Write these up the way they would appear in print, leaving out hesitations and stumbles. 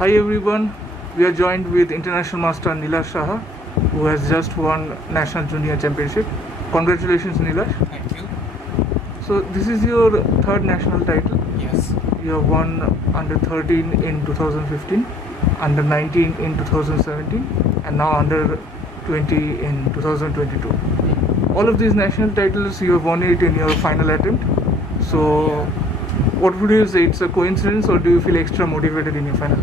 Hi everyone, we are joined with International Master Neelash Saha, who has just won National Junior Championship. Congratulations, Neelash. Thank you. So this is your third national title. Yes. You have won under 13 in 2015, under 19 in 2017, and now under 20 in 2022. All of these national titles you have won it in your final attempt. So, what would you say? It's a coincidence, or do you feel extra motivated in your final?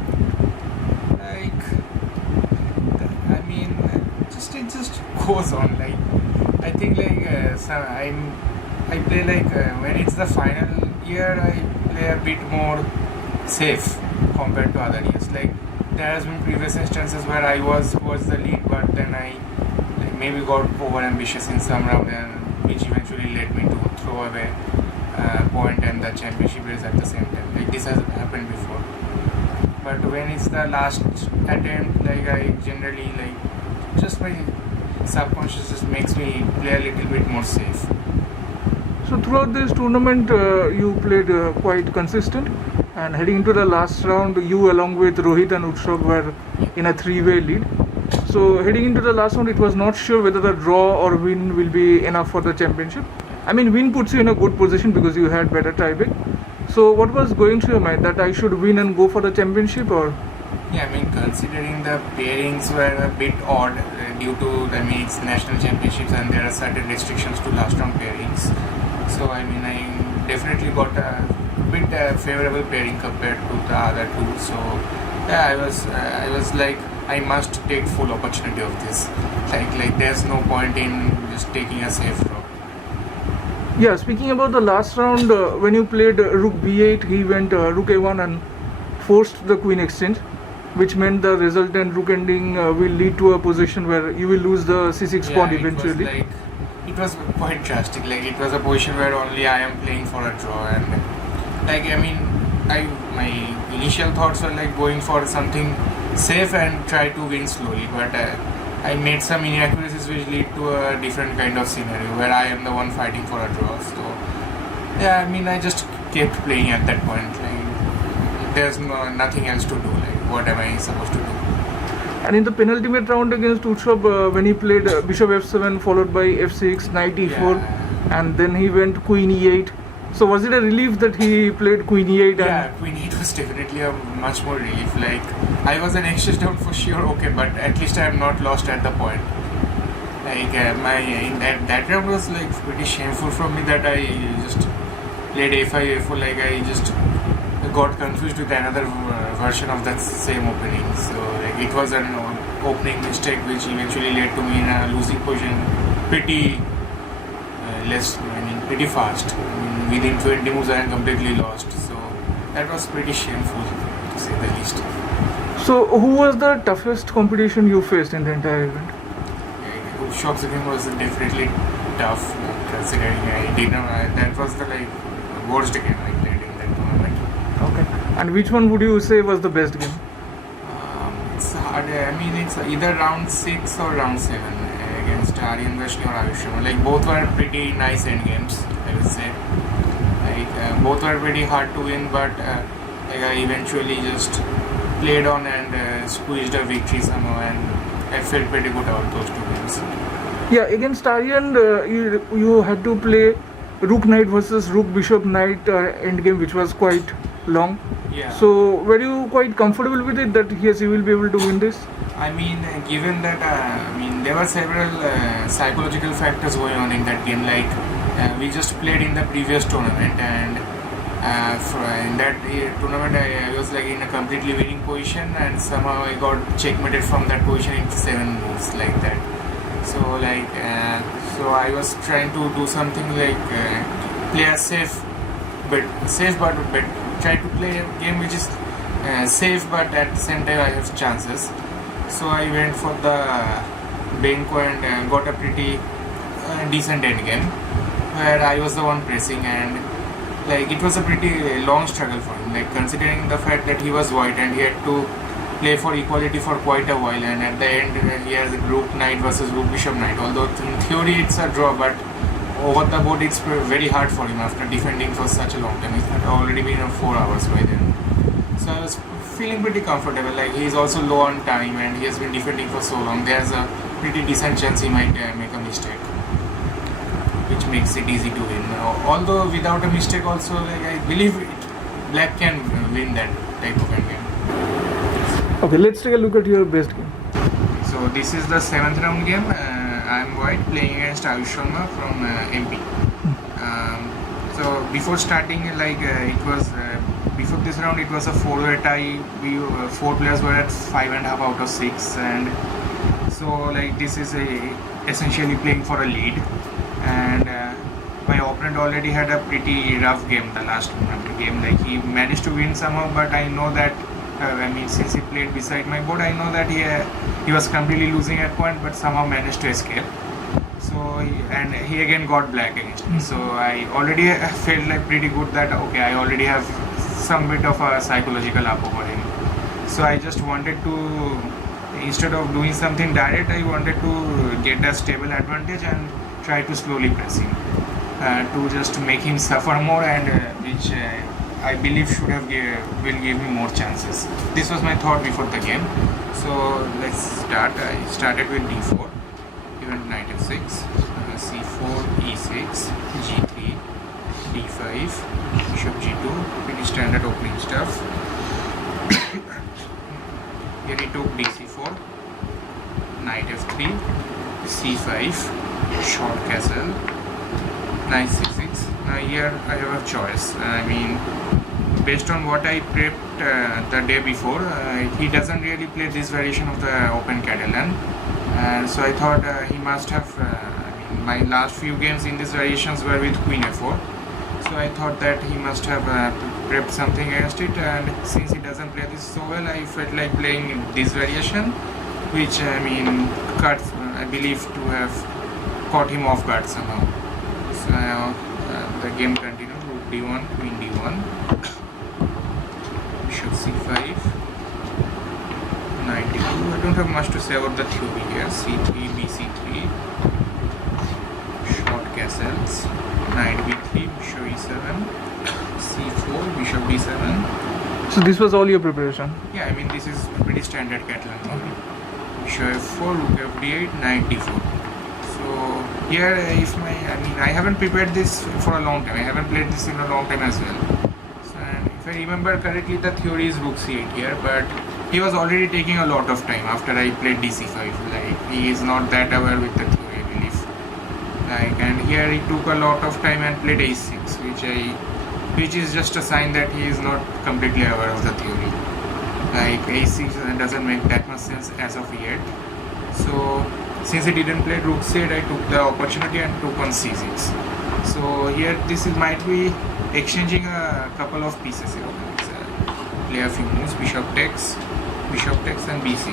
Like, I mean, it just goes on. Like, I think I play when it's the final year, I play a bit more safe compared to other years. Like, there has been previous instances where I was towards the lead, but then I maybe got over ambitious in some round, and which eventually led me to throw away point and the championship race at the same time. Like, this has happened before. But when it's the last attempt, I generally just my subconscious just makes me play a little bit more safe. So throughout this tournament, you played quite consistent, and heading into the last round, you along with Rohit and Utsav were in a three-way lead. So heading into the last round, it was not sure whether the draw or win will be enough for the championship. I mean, win puts you in a good position because you had better tiebreak. So what was going through your mind, that I should win and go for the championship, or? Yeah, I mean, considering the pairings were a bit odd due to it's national championships and there are certain restrictions to last round pairings. So I mean, I definitely got a bit favorable pairing compared to the other two. So yeah, I was like, I must take full opportunity of this. Like there's no point in just taking a safe draw. Yeah, speaking about the last round, when you played Rook B8, he went Rook A1 and forced the Queen exchange, which meant the resultant Rook ending will lead to a position where you will lose the C6 pawn eventually. It was quite drastic. It was a position where only I am playing for a draw, and my initial thoughts were going for something safe and try to win slowly, but I made some inaccuracies which lead to a different kind of scenario where I am the one fighting for a draw. So yeah, I just kept playing at that point. There's nothing else to do. What am I supposed to do? And in the penultimate round against Utsav, when he played Bishop F7 followed by F6, Knight E4, and then he went Queen E8. So was it a relief that he played Queen E8? Yeah, Queen E8 was definitely a much more relief. I was an exchange down for sure, okay, but at least I am not lost at the point. That round was pretty shameful from me that I just played A5, A4. I just got confused with another version of that same opening. So it was an opening mistake which eventually led to me in a losing position pretty pretty fast. Within 20 moves I am completely lost. So that was pretty shameful, to say the least. So who was the toughest competition you faced in the entire event? Shocks again was definitely tough, considering that was the worst game I played in that tournament. Okay. And which one would you say was the best game? It's hard. It's either round 6 or round 7 against Aryan Vashni or Ayushma. Both were pretty nice endgames, I would say. Both were pretty hard to win, but I eventually just played on and squeezed a victory somehow, and I felt pretty good about those two games. Yeah, against Aryan, you had to play Rook Knight versus Rook Bishop Knight endgame, which was quite long. Yeah. So were you quite comfortable with it that yes, you will be able to win this? Given that there were several psychological factors going on in that game. We just played in the previous tournament, and in that tournament I was in a completely winning position, and somehow I got checkmated from that position in 7 moves like that. So so I was trying to do something play a safe but try to play a game which is safe, but at the same time I have chances. So I went for the Benko and got a pretty decent endgame where I was the one pressing, and it was a pretty long struggle for him, considering the fact that he was white and he had to play for equality for quite a while, and at the end he has Rook Knight versus Rook Bishop Knight, although in theory it's a draw, but over the board it's very hard for him after defending for such a long time. It had already been 4 hours by then. So I was feeling pretty comfortable. Like he is also low on time and he has been defending for so long. There's a pretty decent chance he might make a mistake, which makes it easy to win. Although without a mistake also, like I believe black can win that type of endgame. Okay, let's take a look at your best game. So this is the 7th round game. I am white playing against Ayush Sharma from MP. So before starting, like it was before this round, it was a 4-way tie. We 4 players were at 5.5 out of 6, and so like this is essentially playing for a lead. And my opponent already had a pretty rough game the last game. Like he managed to win somehow, but I know that since he played beside my board, I know that he was completely losing at point, but somehow managed to escape. So he again got black against me. So I already felt like pretty good that okay, I already have some bit of a psychological up over him. So I just wanted to, instead of doing something direct, I wanted to get a stable advantage and try to slowly press him to just make him suffer more, and which I believe will give me more chances. This was my thought before the game. So let's start. I started with d4, even knight f6, c4, e6, g3, d5, bishop g2, pretty standard opening stuff. Here he took dc4, knight f3, c5, short castle, knight c6. Now here I have a choice. Based on what I prepped the day before, he doesn't really play this variation of the open Catalan, and so I thought he must have. My last few games in these variations were with queen f4, so I thought that he must have prepped something against it, and since he doesn't play this so well, I felt like playing this variation, which I believe to have caught him off guard somehow. So now the game continued. Rook d1, queen d1, bishop c5, knight d2. I don't have much to say about the theory here. c3, bc3, short castles, knight b3, bishop e7, c4, bishop d7. So this was all your preparation? Yeah, this is pretty standard Catalan. Bishop f4, rook f d8, knight d4. So here, I haven't prepared this for a long time. I haven't played this in a long time as well. So, and if I remember correctly, the theory is rook c8 here, but he was already taking a lot of time after I played dc5. Like he is not that aware with the theory, I believe. And here he took a lot of time and played a6, which is just a sign that he is not completely aware of the theory. Like a6 doesn't make that much sense as of yet. So since he didn't play rook c8, I took the opportunity and took on c6. So here might be exchanging a couple of pieces here. Play a few moves, bishop takes and bc.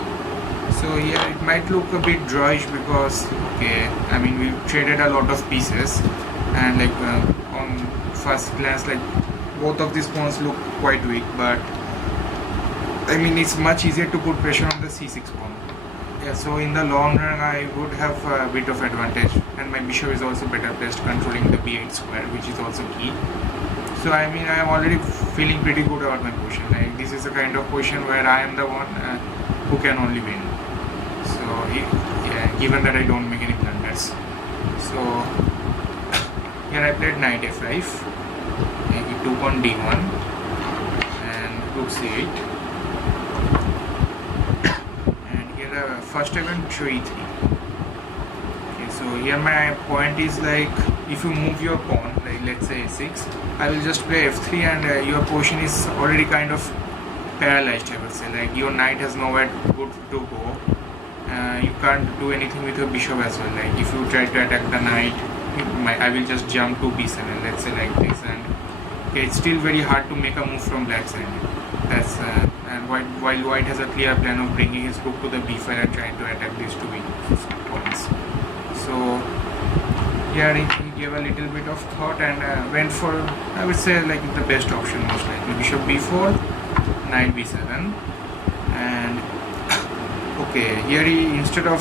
So here it might look a bit drawish because we traded a lot of pieces, and on first glance both of these pawns look quite weak, but it's much easier to put pressure on the c6 pawn. Yeah, so in the long run I would have a bit of advantage, and my bishop is also better placed controlling the b8 square, which is also key. So I am already feeling pretty good about my position. This is a kind of position where I am the one who can only win. So given that I don't make any blunders. So here I played knight f5. He took on d1 and rook c8. First event bishop e3. Okay, so here my point is if you move your pawn, let's say a6, I will just play f3, and your position is already kind of paralyzed, I would say. Your knight has nowhere good to go. You can't do anything with your bishop as well. If you try to attack the knight, I will just jump to b7, let's say like this, and it's still very hard to make a move from black side. That's and while white has a clear plan of bringing his rook to the b5 and trying to attack these two weak points. So here he gave a little bit of thought and went for, I would say, the best option most likely. Bishop b4, knight b7, and okay, here he, instead of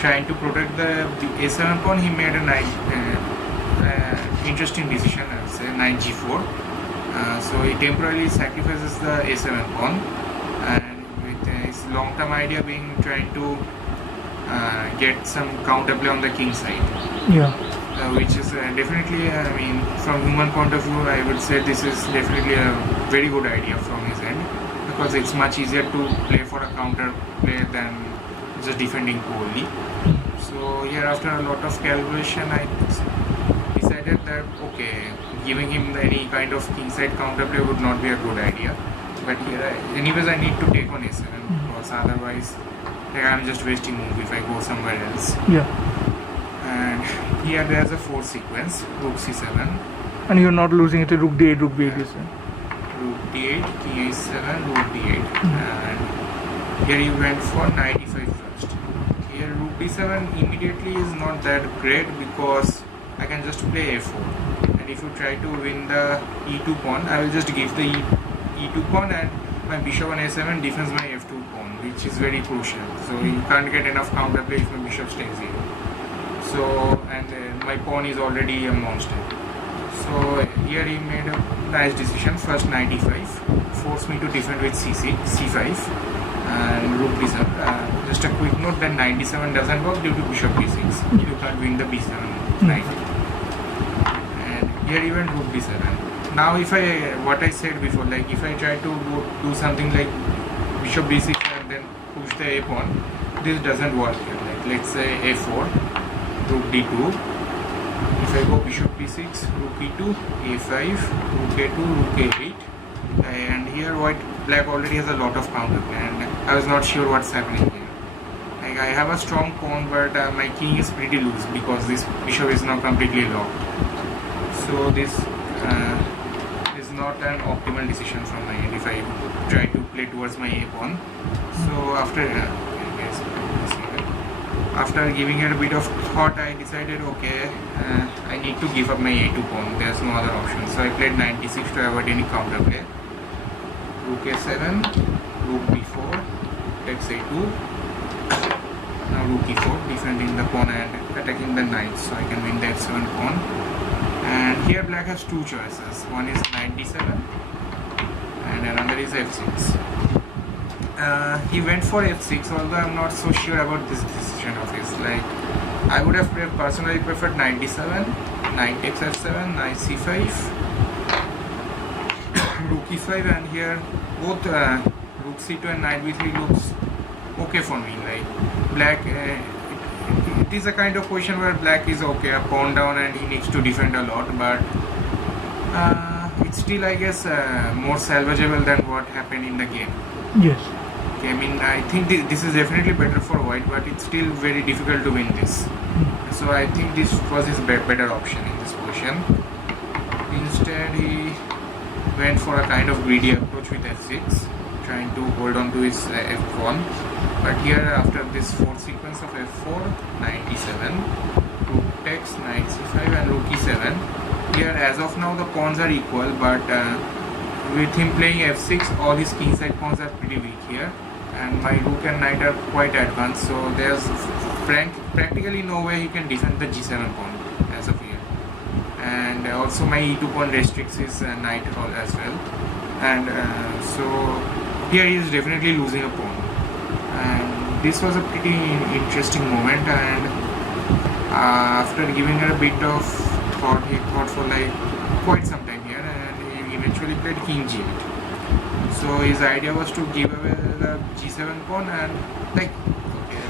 trying to protect the a7 pawn, he made a interesting decision, I would say, knight g4. So he temporarily sacrifices the a7 pawn, and with his long-term idea being trying to get some counterplay on the king side. Yeah. Which is definitely, I mean, from human point of view, I would say this is definitely a very good idea from his end, because it's much easier to play for a counter play than just defending poorly. So here, after a lot of calculation, I decided that okay, giving him any kind of kingside counterplay would not be a good idea. But here, anyways, I need to take on a7 because otherwise, like, I'm just wasting move if I go somewhere else. Yeah. And here there's a 4 sequence, rook c7, And you're not losing it to rook d8, rook b8, you say. rook d8, king a7, rook d8, and here you went for knight e5 first. Here rook d7 immediately is not that great because I can just play a4, and if you try to win the e2 pawn, I will just give the e2 pawn, and my bishop on a7 defends my f2 pawn, which is very crucial. So you can't get enough counterplay if my bishop stays 0. So, and my pawn is already a monster. So here he made a nice decision. First knight e5, forced me to defend with c6, c5, and rook b7. Just a quick note that knight d7 doesn't work due to bishop b6. You can't win the b7 knight. And here he went rook b7. Now if I, what I said before, like if I try to do something like bishop b6 and then push the a pawn, this doesn't work here. Like let's say a4. Rook d2, if I go bishop b6, rook e2, a5, rook a2, rook a8, and here black already has a lot of counterplay, and I was not sure what's happening here. Like I have a strong pawn, but my king is pretty loose because this bishop is now completely locked. So this is not an optimal decision from my end if I try to play towards my a pawn. So after giving it a bit of thought, I decided, okay, I need to give up my a2 pawn. There's no other option. So I played knight d6 to avoid any counterplay. Rook a7, rook b4, takes a2. Now rook e4, defending the pawn and attacking the knight, so I can win the f7 pawn. And here black has two choices. One is knight d7 and another is f6. He went for f6, although I'm not so sure about this decision of his. Like, I would have personally preferred knight d7, knight takes f7, knight c5, rook e5, and here both rook c2 and knight b3 looks okay for me. Like black, it is a kind of position where black is okay, a pawn down and he needs to defend a lot, but it's still, I guess, more salvageable than what happened in the game. Yes. Okay, I mean, I think this is definitely better for white, but it's still very difficult to win this. So I think this was his better option in this position. Instead, he went for a kind of greedy approach with f6, trying to hold on to his f1. But here, after this fourth sequence of f4, knight e7, rook takes, knight c5, and rook e7. Here, as of now, the pawns are equal, but with him playing f6, all his kingside pawns are pretty weak here, and my rook and knight are quite advanced, so there's practically no way he can defend the g7 pawn as of here. And also my e2 pawn restricts his knight as well, and so here he is definitely losing a pawn. And this was a pretty interesting moment, and after giving it a bit of thought, he thought for like quite some time here, and he eventually played king g8. So his idea was to give away the g7 pawn, and like, okay,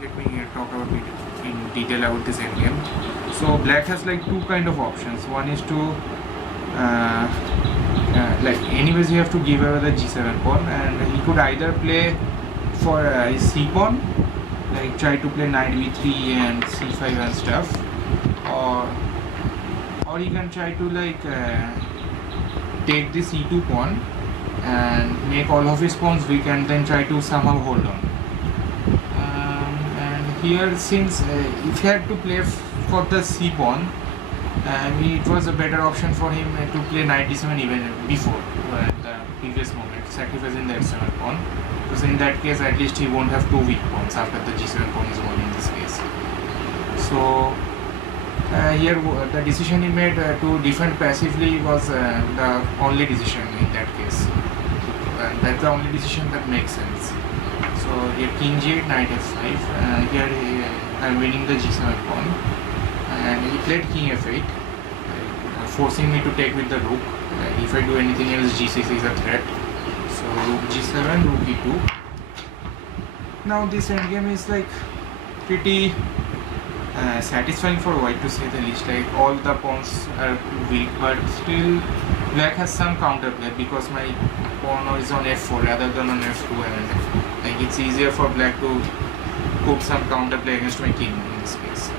let me talk about it in detail about this endgame. So black has like two kind of options. One is to like, anyways you have to give away the g7 pawn, and he could either play for his c pawn, like try to play knight b3 and c5 and stuff, or he can try to like take this e2 pawn and make all of his pawns weak and then try to somehow hold on. And here, since if he had to play for the c pawn, it was a better option for him to play knight d7 even before, at the previous moment, sacrificing the f7 pawn, because in that case at least he won't have two weak pawns after the g7 pawn is gone in this case. So Here the decision he made to defend passively was the only decision in that case. That's the only decision that makes sense. So here king g8, knight f5. Here I'm winning the g7 pawn, and he played king f8, forcing me to take with the rook. If I do anything else, g6 is a threat. So rook g7, rook e2. Now this endgame is like pretty satisfying for white, to say the least. Like all the pawns are weak, but still black has some counterplay because my pawn is on f4 rather than on f2, and like it's easier for black to put some counterplay against my king in this case.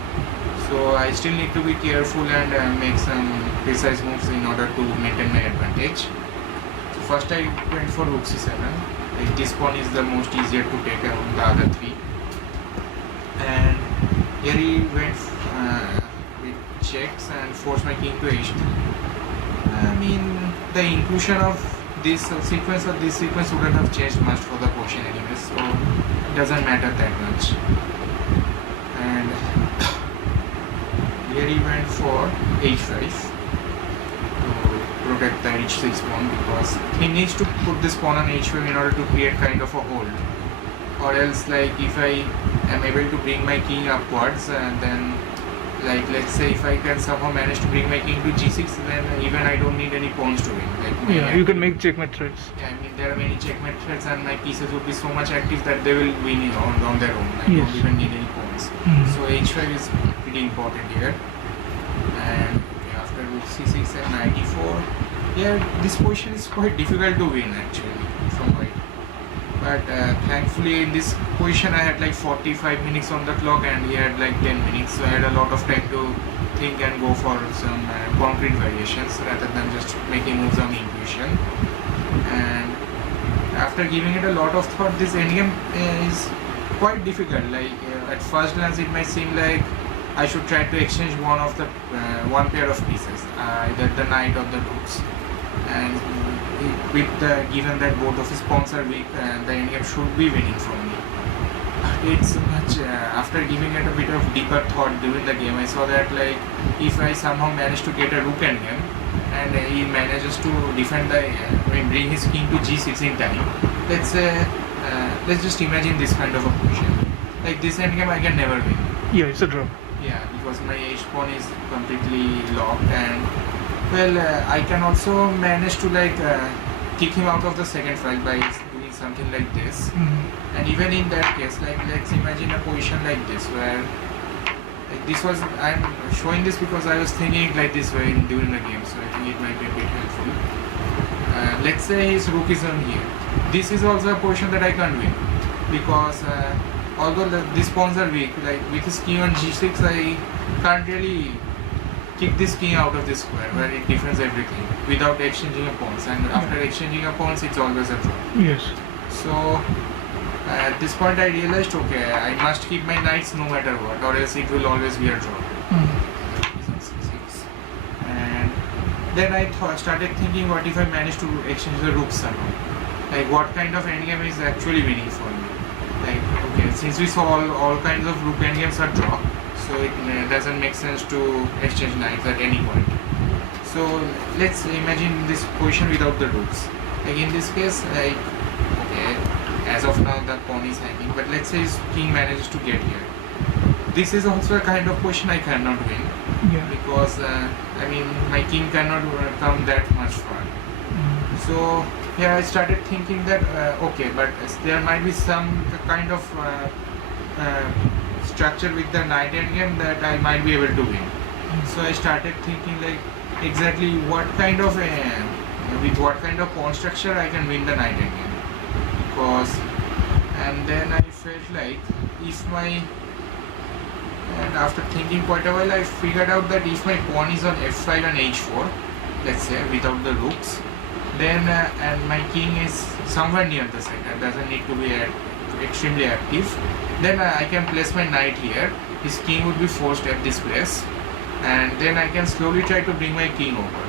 So I still need to be careful and make some precise moves in order to maintain my advantage. So first I went for rook c7. Like this pawn is the most easier to take among the other three, and here he went with checks and forced my king to h3. I mean, the inclusion of this sequence wouldn't have changed much for the position anyway, so it doesn't matter that much. And here he went for h5 to protect the h6 pawn, because he needs to put this pawn on h5 in order to create kind of a hold. Or else, like if I am able to bring my king upwards, and then like let's say if I can somehow manage to bring my king to g6, then even I don't need any pawns to win. Like You can make checkmate threats. Yeah, I mean there are many checkmate threats, and my pieces would be so much active that they will win on their own. I don't even need any pawns. So h5 is pretty important here. And after rook c6 and knight e4, yeah, this position is quite difficult to win actually from white. But thankfully in this position I had like 45 minutes on the clock, and he had like 10 minutes, so I had a lot of time to think and go for some concrete variations rather than just making moves on intuition. And after giving it a lot of thought, this endgame is quite difficult. Like at first glance it might seem like I should try to exchange one pair of pieces, either the knight or the rooks, and given that both of his pawns are weak, the endgame should be winning for me. It's much after giving it a bit of deeper thought during the game, I saw that like if I somehow manage to get a rook endgame and he manages to defend bring his king to g6 in time, let's just imagine this kind of a position. Like this endgame I can never win. Yeah, it's a draw. Yeah, because my h pawn is completely locked, and well, I can also manage to like kick him out of the second file by doing something like this. And even in that case, like let's imagine a position like this where like this was, I'm showing this because I was thinking like this way during the game, so I think it might be a bit helpful. Let's say his rook is on here. This is also a position that I can't win, because although these pawns are weak, like with his king on g6 I can't really kick this king out of this square where it defends everything without exchanging a pawns, and after exchanging a pawns it's always a draw. Yes. So at this point I realized, okay, I must keep my knights no matter what, or else it will always be a draw. And then I started thinking, what if I manage to exchange the rooks somehow? Like what kind of endgame is actually winning for me? Like, okay, since we saw all kinds of rook endgames are draw, so it doesn't make sense to exchange knights at any point. So let's imagine this position without the rooks. Like in this case, like okay, as of now the pawn is hanging, but let's say his king manages to get here. This is also a kind of position I cannot win, because I mean my king cannot come that much far. So yeah, I started thinking that okay, but there might be some kind of structure with the knight endgame that I might be able to win. So I started thinking like exactly what kind of with what kind of pawn structure I can win the knight endgame, because and then I felt like if my and after thinking quite a while I figured out that if my pawn is on f5 and h4, let's say without the rooks, then and my king is somewhere near the center, doesn't need to be extremely active, then I can place my knight here, his king would be forced at this place, and then I can slowly try to bring my king over.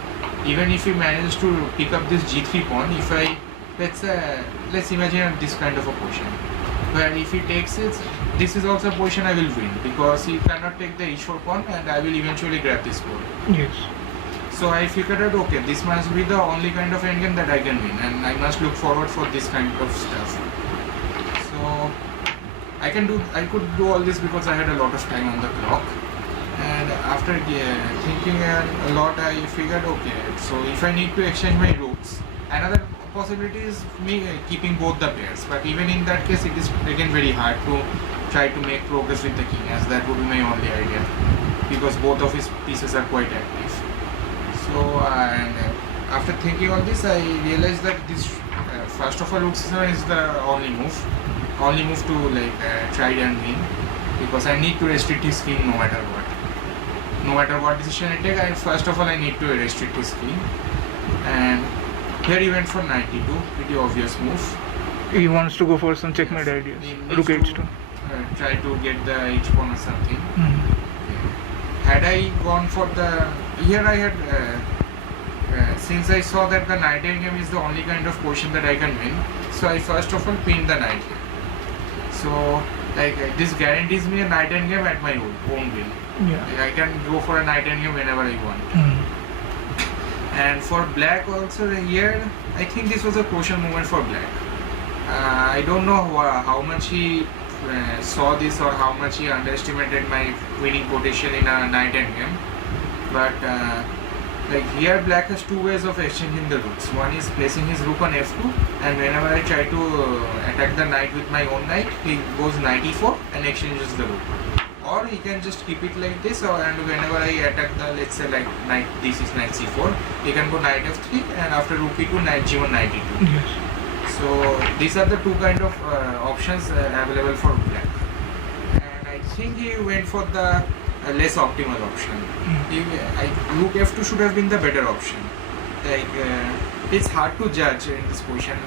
Even if he manages to pick up this g3 pawn, if I let's imagine this kind of a position. where if he takes it, this is also a position I will win because he cannot take the h4 pawn and I will eventually grab this pawn. Yes. So I figured out, okay, this must be the only kind of endgame that I can win, and I must look forward for this kind of stuff. So I could do all this because I had a lot of time on the clock. And after thinking a lot, I figured, okay, so if I need to exchange my rooks, another possibility is me keeping both the pairs. But even in that case, it is again very hard to try to make progress with the king, as that would be my only idea, because both of his pieces are quite active. So and after thinking all this, I realized that this first of all, rook c7 is the only move to try and win, because I need to restrict his king no matter what. No matter what decision I take, first of all I need to restrict his king. And here he went for 92, pretty obvious move. He wants to go for some checkmate ideas. Rook h2. Try to get the h pawn or something. Mm-hmm. Had I gone for the here, I had since I saw that the knight endgame is the only kind of position that I can win, so I first of all pinned the knight here. So this guarantees me a knight endgame at my own will. Yeah. I can go for a knight endgame whenever I want. Mm-hmm. And for black also here, I think this was a crucial moment for black. I don't know how much he saw this or how much he underestimated my winning potential in a knight endgame. But here black has two ways of exchanging the rooks. One is placing his rook on f2, and whenever I try to attack the knight with my own knight, he goes knight e4 and exchanges the rook. Or he can just keep it like this, and whenever I attack the, let's say like knight d6, knight c4, he can go knight f3, and after rook e2, knight g1, knight e2. Yes. So these are the two kind of options available for black. And I think he went for the less optimal option. Rook f2 should have been the better option. It's hard to judge in this position,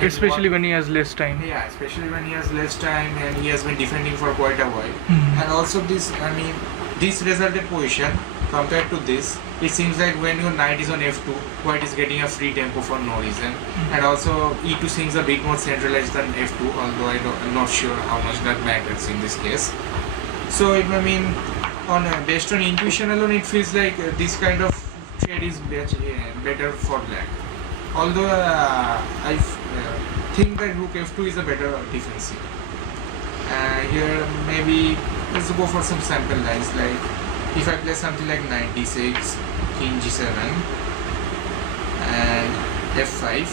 especially when he has less time. Yeah, especially when he has less time and he has been defending for quite a while. Mm-hmm. And also this resulted position compared to this, it seems like when your knight is on f2, white is getting a free tempo for no reason. Mm-hmm. And also e2 seems a bit more centralized than f2, although I'm not sure how much that matters in this case. So based on intuition alone, it feels like this kind of trade is better for black. Although I think that rook f2 is a better defensive. Here maybe let's go for some sample lines, like if I play something like knight d6, king g7 and f5,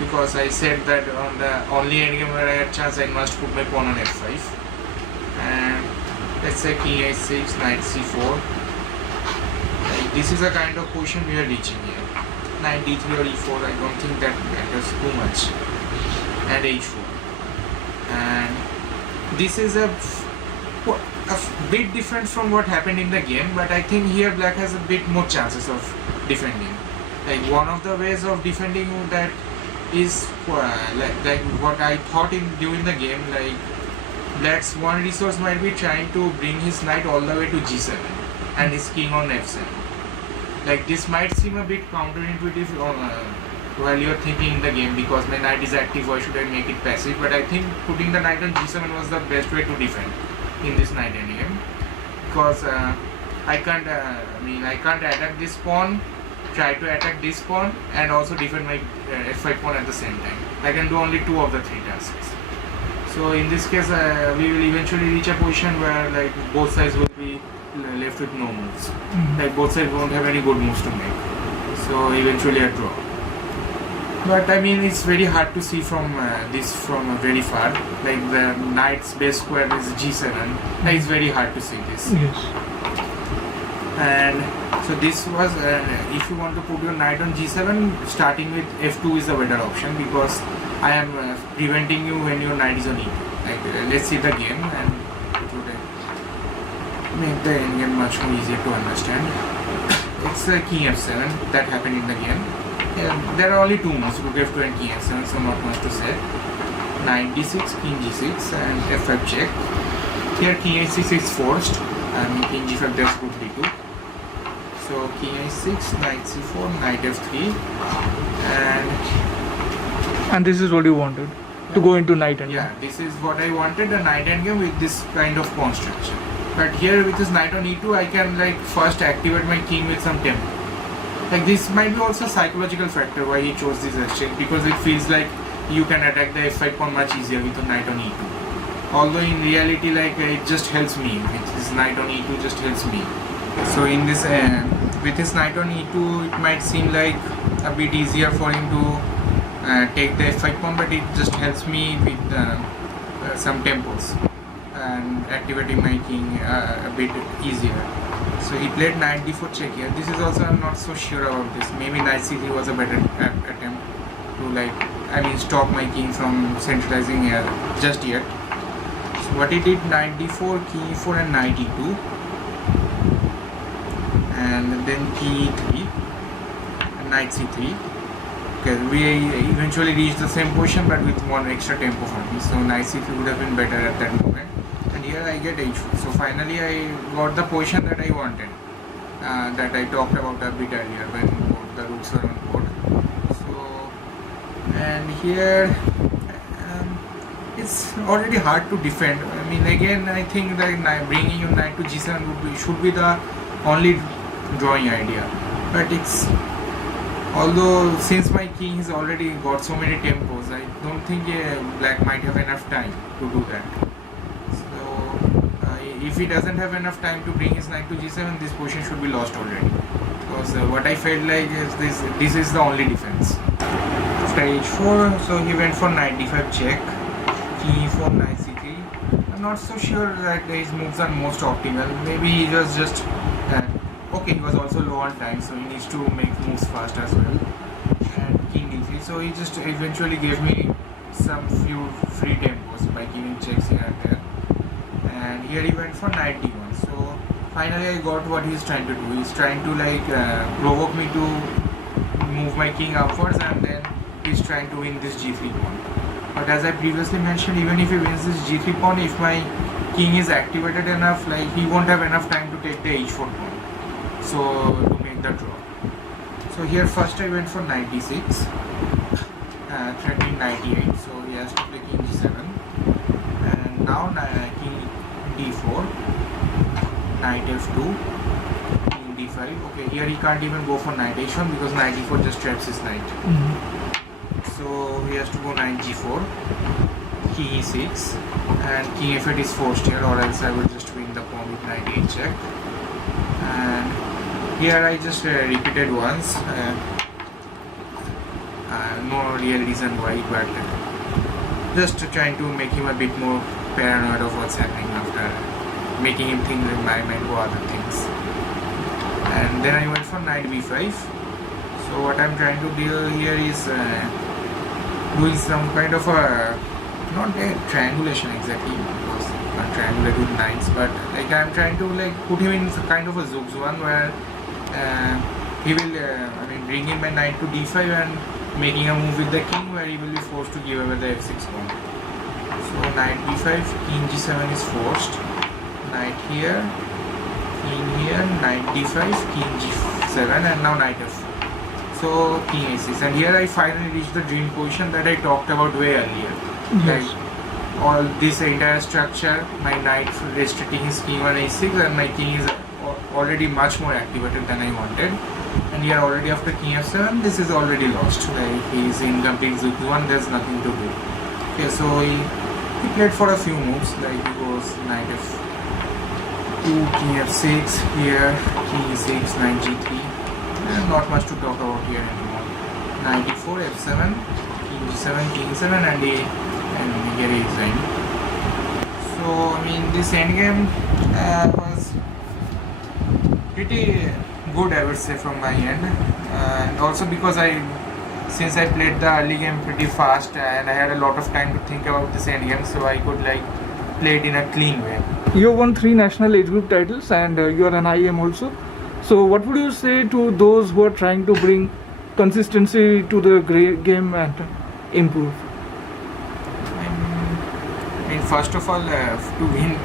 because I said that on the only endgame where I had chance I must put my pawn on f5, and let's say king h6, knight c4. This is a kind of position we are reaching here. Knight d3 or e4, I don't think that matters too much. And h4. And this is a bit different from what happened in the game, but I think here black has a bit more chances of defending. One of the ways of defending that is like what I thought during the game, black's one resource might be trying to bring his knight all the way to g7 and his king on f7. This might seem a bit counterintuitive while you're thinking in the game, because my knight is active, why should I make it passive? But I think putting the knight on g7 was the best way to defend in this knight endgame, because I can't attack this pawn, try to attack this pawn, and also defend my f5 pawn at the same time. I can do only two of the three tasks. So in this case, we will eventually reach a position where both sides will be left with no moves. Mm-hmm. Both sides won't have any good moves to make. So eventually a draw. But it's very hard to see from this from very far. The knight's base square is g7. It's very hard to see this. Yes. And so this was, if you want to put your knight on g7, starting with f2 is a better option, because I am preventing you when your knight is on e2. Let's see the game, and it would make the endgame much more easier to understand. It's king f7 that happened in the game. There are only two moves, rook f2 and king f7, so not much to say. Knight d6, king g6, and f5 check. Here king h6 is forced, and king g5 that's rook d2. So king h6, knight c4, knight f3, and this is what you wanted. to go into knight endgame. Yeah, this is what I wanted, a knight endgame with this kind of pawn structure. But here with this knight on e2, I can like first activate my king with some tempo. Like this might be also a psychological factor why he chose this exchange, because it feels like you can attack the f5 pawn much easier with a knight on e2. Although in reality, like it just helps me. With this knight on e2 just helps me. So in this with his knight on e2, it might seem like a bit easier for him to take the f5 pawn, but it just helps me with some tempos and activating my king a bit easier. So he played knight d4 check here. This is also, I'm not so sure about this. Maybe knight c3 was a better attempt to stop my king from centralizing here just yet. So what he did, knight d4, king e4 and knight e2, and then king e3 and knight c3. Okay, we eventually reached the same position but with one extra tempo for me. So knight c3 would have been better at that moment. And here I get h4. So finally I got the position that I wanted, that I talked about a bit earlier when both the rooks were on board. So, and here it's already hard to defend. I mean, again, I think that bringing your knight to g7 should be the only drawing idea. But it's, although since my king has already got so many tempos, I don't think black might have enough time to do that. If he doesn't have enough time to bring his knight to g7, this position should be lost already. Because what I felt like is this is the only defense. After h4, so he went for knight d5 check, king e4, knight c3. I'm not so sure that his moves are most optimal. Maybe he was just okay. He was also low on time, so he needs to make moves fast as well. And king d3, so he just eventually gave me some few free tempos by giving checks here and there. And here he went for knight d1. So finally I got what he's trying to do. He's trying to provoke me to move my king upwards, and then he's trying to win this g3 pawn. But as I previously mentioned, even if he wins this g3 pawn, if my king is activated enough, he won't have enough time to take the h4 pawn, so to make the draw. So here first I went for knight d6, threatening knight e8, so he has to play king g7. And now king d4, knight f2, king d5. Okay, here he can't even go for knight h1 because knight e4 just traps his knight. So he has to go knight g4, king e6, and king f8 is forced here, or else I will just win the pawn with knight e8 check. And here I just repeated once, no real reason why, but just trying to make him a bit more paranoid of what's happening, after making him think that I might go other things. And then I went for knight b5. So what I'm trying to do here is doing some kind of a, not a triangulation exactly, because I triangulate with knights, but I'm trying to put him in kind of a zugzwang where he will bring in my knight to d5 and making a move with the king where he will be forced to give away the f6 pawn. So knight b5, king g7 is forced, knight here, king here, knight d5, king g7, and now knight f4. So king a6, and here I finally reached the dream position that I talked about way earlier. Yes. All this entire structure, my knight restricting his king on a6, and my king is already much more activated than I wanted. And here already after king f7, this is already lost. He is in complete zugzwang, there's nothing to do. Okay, so he played for a few moves, he goes knight f2, king f6, here king e6, knight g3. Not much to talk about here anymore. Knight e4, f7, king g7, king e7, and here he is in. So this endgame was pretty good, I would say, from my end, and also because since I played the early game pretty fast and I had a lot of time to think about this endgame, so I could play it in a clean way. You have won 3 national age group titles, and you are an IM also. So what would you say to those who are trying to bring consistency to the game and improve? First of all, to win,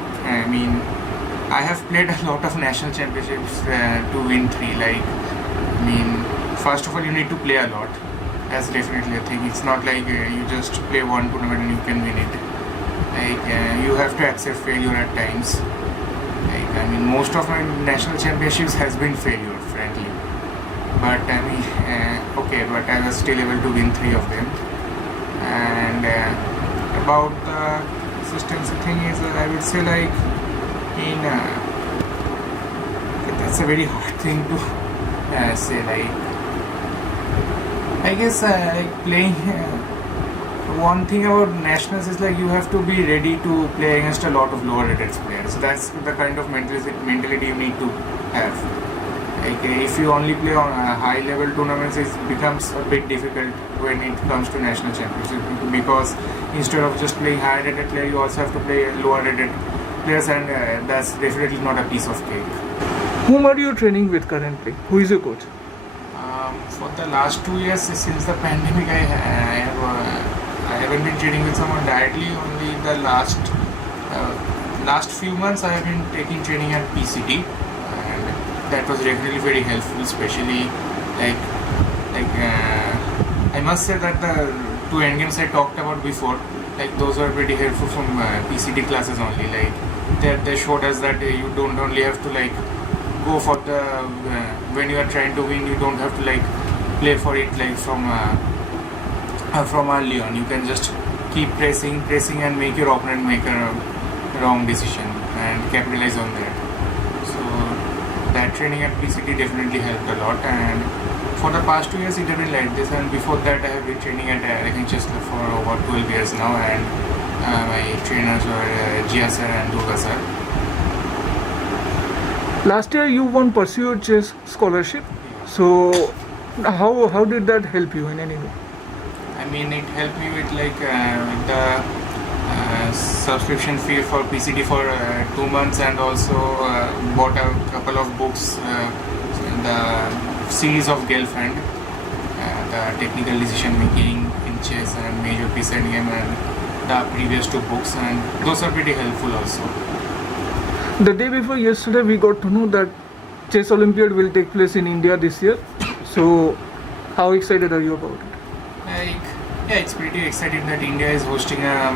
I have played a lot of national championships to win 3. First of all, you need to play a lot. That's definitely a thing. It's not like you just play one tournament and you can win it. Like you have to accept failure at times. Like I mean, most of my national championships has been failure, frankly. But I mean, okay, but I was still able to win 3 of them. And about the consistency thing is, I would say like in that's a very hard thing to say. Like I guess like playing. One thing about nationals is like you have to be ready to play against a lot of lower rated players. That's the kind of mentality you need to have. Like if you only play on high level tournaments, it becomes a bit difficult when it comes to national championship, because instead of just playing high rated player, you also have to play lower rated players, and that's definitely not a piece of cake. Whom are you training with currently? Who is your coach? For the last 2 years since the pandemic, I haven't been training with someone directly. Only the last few months I have been taking training at PCT, and that was definitely very helpful. Especially like I must say that the 2 endgames I talked about before, like those were pretty helpful from PCT classes only. Like they showed us that you don't only have to like go for the when you are trying to win, you don't have to like play for it like from early on. You can just keep pressing and make your opponent make a wrong decision and capitalize on that. So that training at PCT definitely helped a lot, and for the past 2 years it has been like this, and before that I have been training at Chester for over 12 years now, and my trainers were Jia sir and Durga sir. Last year you won Pursuit Chess Scholarship. So how did that help you in any way? I mean, it helped me with like the subscription fee for PCT for 2 months, and also bought a couple of books, the series of Gelfand, the technical decision making in chess and major piece endgame, and the previous 2 books, and those are pretty helpful also. The day before yesterday, we got to know that Chess Olympiad will take place in India this year. So, how excited are you about it? Like, yeah, it's pretty exciting that India is hosting a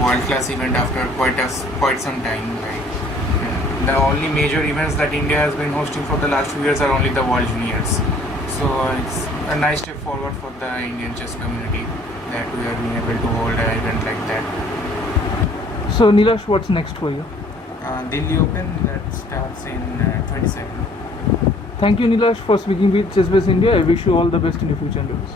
world-class event after quite some time. Like, the only major events that India has been hosting for the last few years are only the World Juniors. So it's a nice step forward for the Indian chess community that we are being able to hold an event like that. So, Neelash, what's next for you? Delhi Open that starts in 27. Thank you, Neelash, for speaking with Chess Base India. I wish you all the best in your future endeavors.